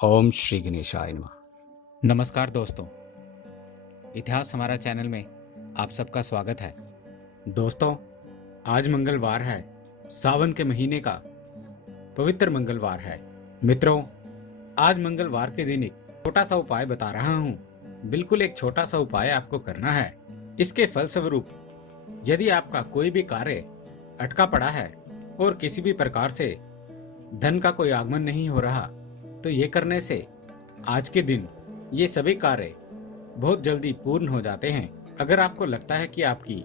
ओम श्री गणेशाय नमः। नमस्कार दोस्तों, इतिहास हमारा चैनल में आप सबका स्वागत है। दोस्तों, आज मंगलवार है, सावन के महीने का पवित्र मंगलवार है। मित्रों, आज मंगलवार के दिन एक छोटा सा उपाय बता रहा हूँ। बिल्कुल एक छोटा सा उपाय आपको करना है। इसके फलस्वरूप यदि आपका कोई भी कार्य अटका पड़ा है और किसी भी प्रकार से धन का कोई आगमन नहीं हो रहा, तो ये करने से आज के दिन ये सभी कार्य बहुत जल्दी पूर्ण हो जाते हैं। अगर आपको लगता है कि आपकी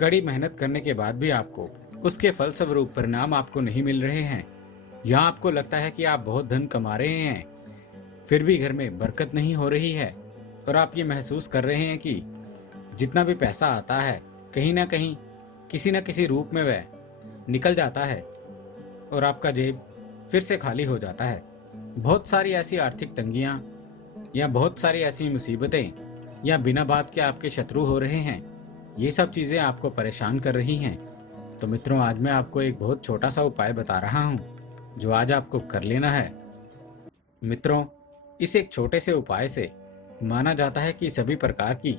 कड़ी मेहनत करने के बाद भी आपको उसके फलस्वरूप परिणाम आपको नहीं मिल रहे हैं, या आपको लगता है कि आप बहुत धन कमा रहे हैं फिर भी घर में बरकत नहीं हो रही है, और आप ये महसूस कर रहे हैं कि जितना भी पैसा आता है कहीं ना कहीं किसी न किसी रूप में वह निकल जाता है और आपका जेब फिर से खाली हो जाता है। बहुत सारी ऐसी आर्थिक तंगियां या बहुत सारी ऐसी मुसीबतें या बिना बात के आपके शत्रु हो रहे हैं, ये सब चीज़ें आपको परेशान कर रही हैं। तो मित्रों, आज मैं आपको एक बहुत छोटा सा उपाय बता रहा हूँ जो आज आपको कर लेना है। मित्रों, इस एक छोटे से उपाय से माना जाता है कि सभी प्रकार की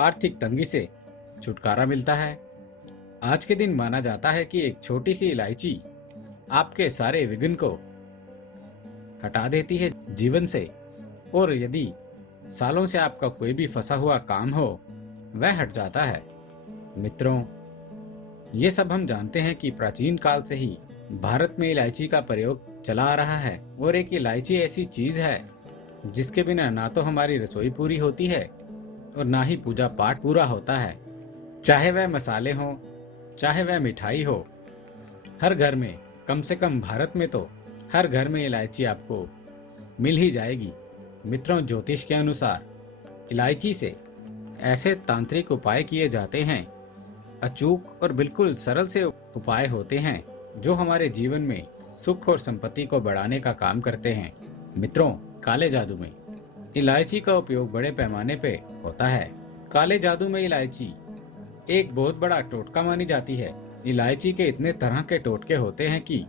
आर्थिक तंगी से छुटकारा मिलता है। आज के दिन माना जाता है कि एक छोटी सी इलायची आपके सारे विघ्न को हटा देती है जीवन से, और यदि सालों से आपका कोई भी फंसा हुआ काम हो वह हट जाता है। मित्रों, ये सब हम जानते हैं कि प्राचीन काल से ही भारत में इलायची का प्रयोग चला आ रहा है, और एक इलायची ऐसी चीज है जिसके बिना ना तो हमारी रसोई पूरी होती है और ना ही पूजा पाठ पूरा होता है। चाहे वह मसाले हो, चाहे वह मिठाई हो, हर घर में, कम से कम भारत में तो हर घर में इलायची आपको मिल ही जाएगी। मित्रों, ज्योतिष के अनुसार इलायची से ऐसे तांत्रिक उपाय किए जाते हैं, अचूक और बिल्कुल सरल से उपाय होते हैं जो हमारे जीवन में सुख और संपत्ति को बढ़ाने का काम करते हैं। मित्रों, काले जादू में इलायची का उपयोग बड़े पैमाने पे होता है। काले जादू में इलायची एक बहुत बड़ा टोटका मानी जाती है। इलायची के इतने तरह के टोटके होते हैं कि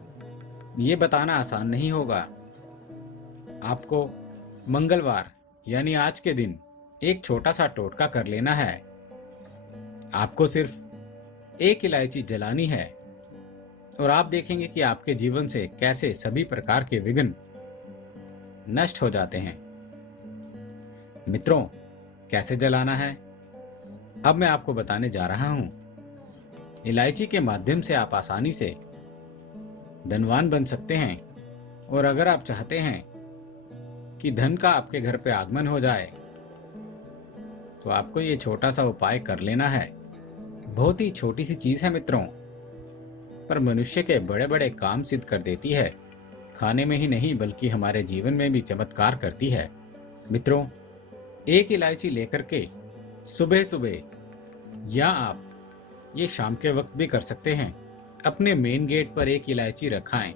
ये बताना आसान नहीं होगा। आपको मंगलवार यानी आज के दिन एक छोटा सा टोटका कर लेना है। आपको सिर्फ एक इलायची जलानी है और आप देखेंगे कि आपके जीवन से कैसे सभी प्रकार के विघ्न नष्ट हो जाते हैं। मित्रों, कैसे जलाना है अब मैं आपको बताने जा रहा हूं। इलायची के माध्यम से आप आसानी से धनवान बन सकते हैं, और अगर आप चाहते हैं कि धन का आपके घर पे आगमन हो जाए तो आपको ये छोटा सा उपाय कर लेना है। बहुत ही छोटी सी चीज है मित्रों, पर मनुष्य के बड़े बड़े काम सिद्ध कर देती है। खाने में ही नहीं बल्कि हमारे जीवन में भी चमत्कार करती है। मित्रों, एक इलायची लेकर के सुबह सुबह या आप ये शाम के वक्त भी कर सकते हैं, अपने मेन गेट पर एक इलायची रखाएं।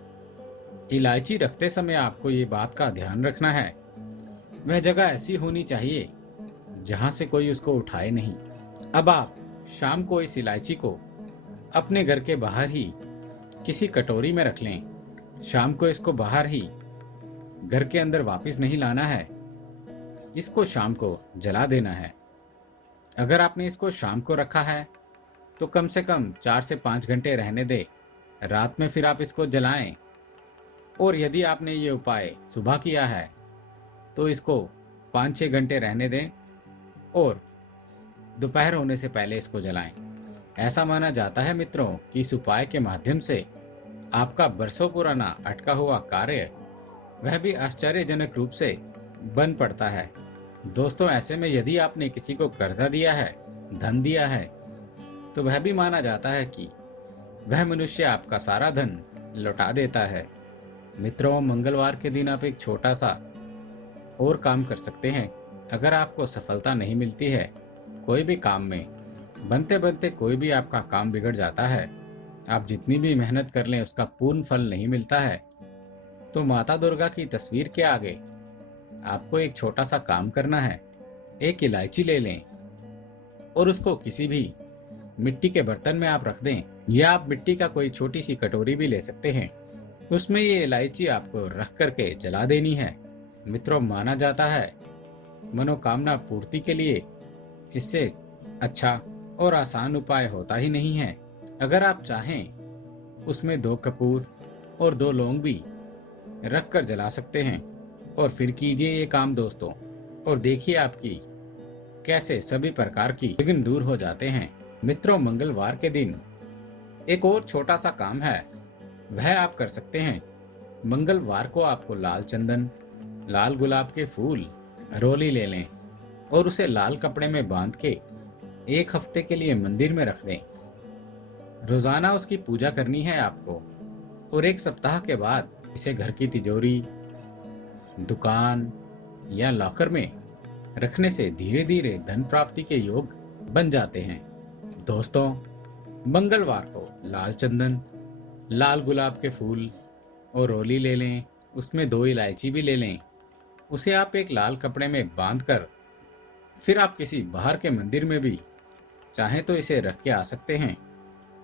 इलायची रखते समय आपको ये बात का ध्यान रखना है, वह जगह ऐसी होनी चाहिए जहां से कोई उसको उठाए नहीं। अब आप शाम को इस इलायची को अपने घर के बाहर ही किसी कटोरी में रख लें। शाम को इसको बाहर ही, घर के अंदर वापस नहीं लाना है। इसको शाम को जला देना है। अगर आपने इसको शाम को रखा है तो कम से कम 4 से 5 घंटे रहने दें। रात में फिर आप इसको जलाएं, और यदि आपने ये उपाय सुबह किया है तो इसको 5-6 घंटे रहने दें और दोपहर होने से पहले इसको जलाएं। ऐसा माना जाता है मित्रों कि इस उपाय के माध्यम से आपका बरसों पुराना अटका हुआ कार्य वह भी आश्चर्यजनक रूप से बन पड़ता है। दोस्तों, ऐसे में यदि आपने किसी को कर्जा दिया है, धन दिया है, तो वह भी माना जाता है कि वह मनुष्य आपका सारा धन लौटा देता है। मित्रों, मंगलवार के दिन आप एक छोटा सा और काम कर सकते हैं। अगर आपको सफलता नहीं मिलती है कोई भी काम में, बनते बनते कोई भी आपका काम बिगड़ जाता है, आप जितनी भी मेहनत कर लें उसका पूर्ण फल नहीं मिलता है, तो माता दुर्गा की तस्वीर के आगे आपको एक छोटा सा काम करना है। एक इलायची ले लें और उसको किसी भी मिट्टी के बर्तन में आप रख दें, या आप मिट्टी का कोई छोटी सी कटोरी भी ले सकते हैं। उसमें ये इलायची आपको रख करके जला देनी है। मित्रों, माना जाता है मनोकामना पूर्ति के लिए इससे अच्छा और आसान उपाय होता ही नहीं है। अगर आप चाहें उसमें 2 कपूर और 2 लौंग भी रख कर जला सकते हैं और फिर कीजिए ये काम दोस्तों, और देखिए आपकी कैसे सभी प्रकार की विघ्न दूर हो जाते हैं। मित्रों, मंगलवार के दिन एक और छोटा सा काम है, वह आप कर सकते हैं। मंगलवार को आपको लाल चंदन, लाल गुलाब के फूल, रोली ले लें और उसे लाल कपड़े में बांध के 1 हफ्ते के लिए मंदिर में रख दें। रोजाना उसकी पूजा करनी है आपको, और 1 सप्ताह के बाद इसे घर की तिजोरी, दुकान या लॉकर में रखने से धीरे धीरे धन प्राप्ति के योग बन जाते हैं। दोस्तों, मंगलवार को लाल चंदन, लाल गुलाब के फूल और रोली ले लें, उसमें 2 इलायची भी ले लें। उसे आप एक लाल कपड़े में बांधकर फिर आप किसी बाहर के मंदिर में भी चाहें तो इसे रख के आ सकते हैं।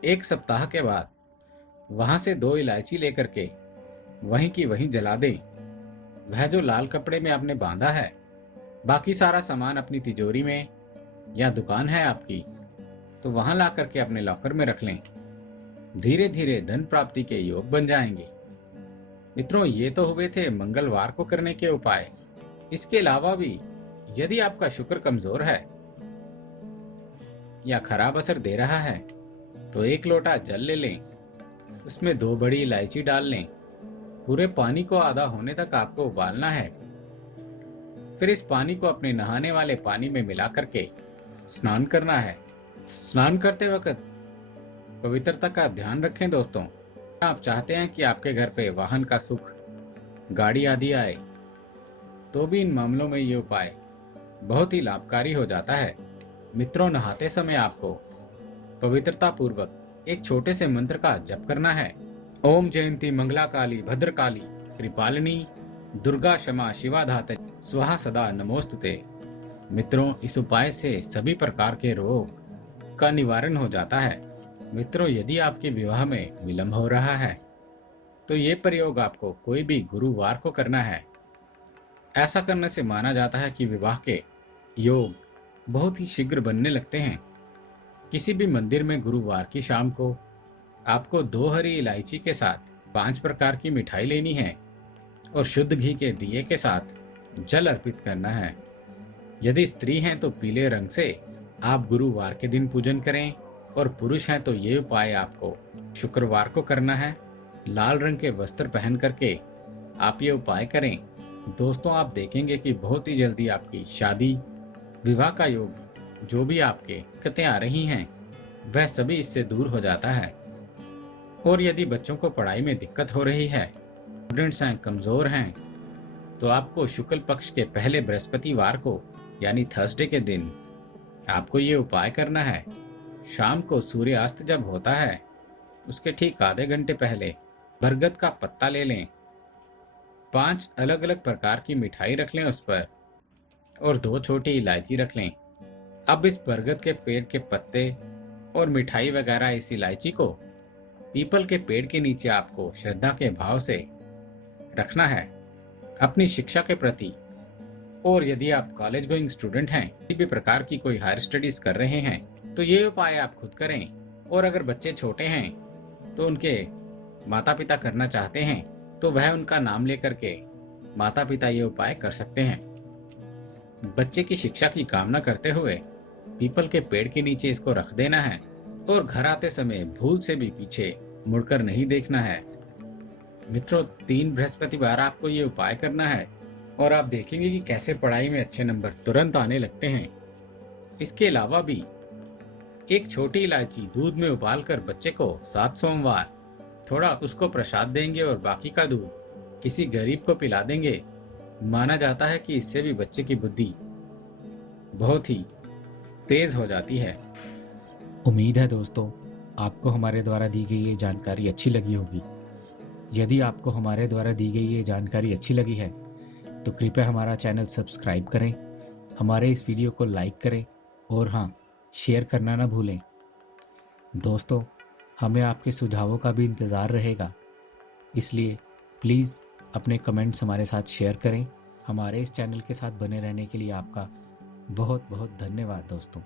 1 सप्ताह के बाद वहां से 2 इलायची लेकर के वहीं की वहीं जला दें। वह जो लाल कपड़े में आपने बांधा है, बाकी सारा सामान अपनी तिजोरी में या दुकान है आपकी, तो वहां ला करके अपने लॉकर में रख लें। धीरे धीरे धन प्राप्ति के योग बन जाएंगे। मित्रों, ये तो हुए थे मंगलवार को करने के उपाय। इसके अलावा भी यदि आपका शुक्र कमजोर है या खराब असर दे रहा है, तो 1 लोटा जल ले लें, उसमें 2 बड़ी इलायची डाल लें। पूरे पानी को आधा होने तक आपको उबालना है। फिर इस पानी को अपने नहाने वाले पानी में मिला करके स्नान करना है। स्नान करते वक्त पवित्रता का ध्यान रखें दोस्तों। आप चाहते हैं कि आपके घर पे वाहन का सुख, गाड़ी आदि आए, तो भी इन मामलों में ये उपाय बहुत ही लाभकारी हो जाता है। मित्रों, नहाते समय आपको पवित्रता पूर्वक एक छोटे से मंत्र का जप करना है। ओम जयंती मंगला काली भद्रकाली कृपालिनी दुर्गा क्षमा शिवा धात्री स्वाहा सदा नमोस्तुते। मित्रों, इस उपाय से सभी प्रकार के रोग का निवारण हो जाता है। मित्रों, यदि आपके विवाह में विलंब हो रहा है, तो ये प्रयोग आपको कोई भी गुरुवार को करना है। ऐसा करने से माना जाता है कि विवाह के योग बहुत ही शीघ्र बनने लगते हैं। किसी भी मंदिर में गुरुवार की शाम को आपको 2 हरी इलायची के साथ 5 प्रकार की मिठाई लेनी है और शुद्ध घी के दिए के साथ जल अर्पित करना है। यदि स्त्री हैं तो पीले रंग से आप गुरुवार के दिन पूजन करें, और पुरुष हैं तो ये उपाय आपको शुक्रवार को करना है। लाल रंग के वस्त्र पहन करके आप ये उपाय करें। दोस्तों, आप देखेंगे कि बहुत ही जल्दी आपकी शादी, विवाह का योग, जो भी आपके दिक्कतें आ रही हैं, वह सभी इससे दूर हो जाता है। और यदि बच्चों को पढ़ाई में दिक्कत हो रही है, स्टूडेंट्स हैं, कमजोर हैं, तो आपको शुक्ल पक्ष के पहले बृहस्पतिवार को यानी थर्सडे के दिन आपको ये उपाय करना है। शाम को सूर्यास्त जब होता है, उसके ठीक आधे घंटे पहले बरगद का पत्ता ले लें, 5 अलग अलग प्रकार की मिठाई रख लें उस पर, और 2 छोटी इलायची रख लें। अब इस बरगद के पेड़ के पत्ते और मिठाई वगैरह इस इलायची को पीपल के पेड़ के नीचे आपको श्रद्धा के भाव से रखना है अपनी शिक्षा के प्रति। और यदि आप कॉलेज गोइंग स्टूडेंट हैं, किसी भी प्रकार की कोई हायर स्टडीज कर रहे हैं, तो ये उपाय आप खुद करें। और अगर बच्चे छोटे हैं तो उनके माता पिता करना चाहते हैं, तो वह उनका नाम लेकर के माता पिता ये उपाय कर सकते हैं। बच्चे की शिक्षा की कामना करते हुए पीपल के पेड़ के नीचे इसको रख देना है, और घर आते समय भूल से भी पीछे मुड़कर नहीं देखना है। मित्रों, 3 बृहस्पतिवार आपको ये उपाय करना है, और आप देखेंगे कि कैसे पढ़ाई में अच्छे नंबर तुरंत आने लगते हैं। इसके अलावा भी एक छोटी इलायची दूध में उबालकर बच्चे को 7 सोमवार थोड़ा उसको प्रसाद देंगे और बाकी का दूध किसी गरीब को पिला देंगे। माना जाता है कि इससे भी बच्चे की बुद्धि बहुत ही तेज हो जाती है। उम्मीद है दोस्तों, आपको हमारे द्वारा दी गई ये जानकारी अच्छी लगी होगी। यदि आपको हमारे द्वारा दी गई ये जानकारी अच्छी लगी है, तो कृपया हमारा चैनल सब्सक्राइब करें, हमारे इस वीडियो को लाइक करें, और हाँ, शेयर करना ना भूलें। दोस्तों, हमें आपके सुझावों का भी इंतज़ार रहेगा, इसलिए प्लीज़ अपने कमेंट्स हमारे साथ शेयर करें हमारे इस चैनल के साथ बने रहने के लिए आपका बहुत बहुत धन्यवाद दोस्तों।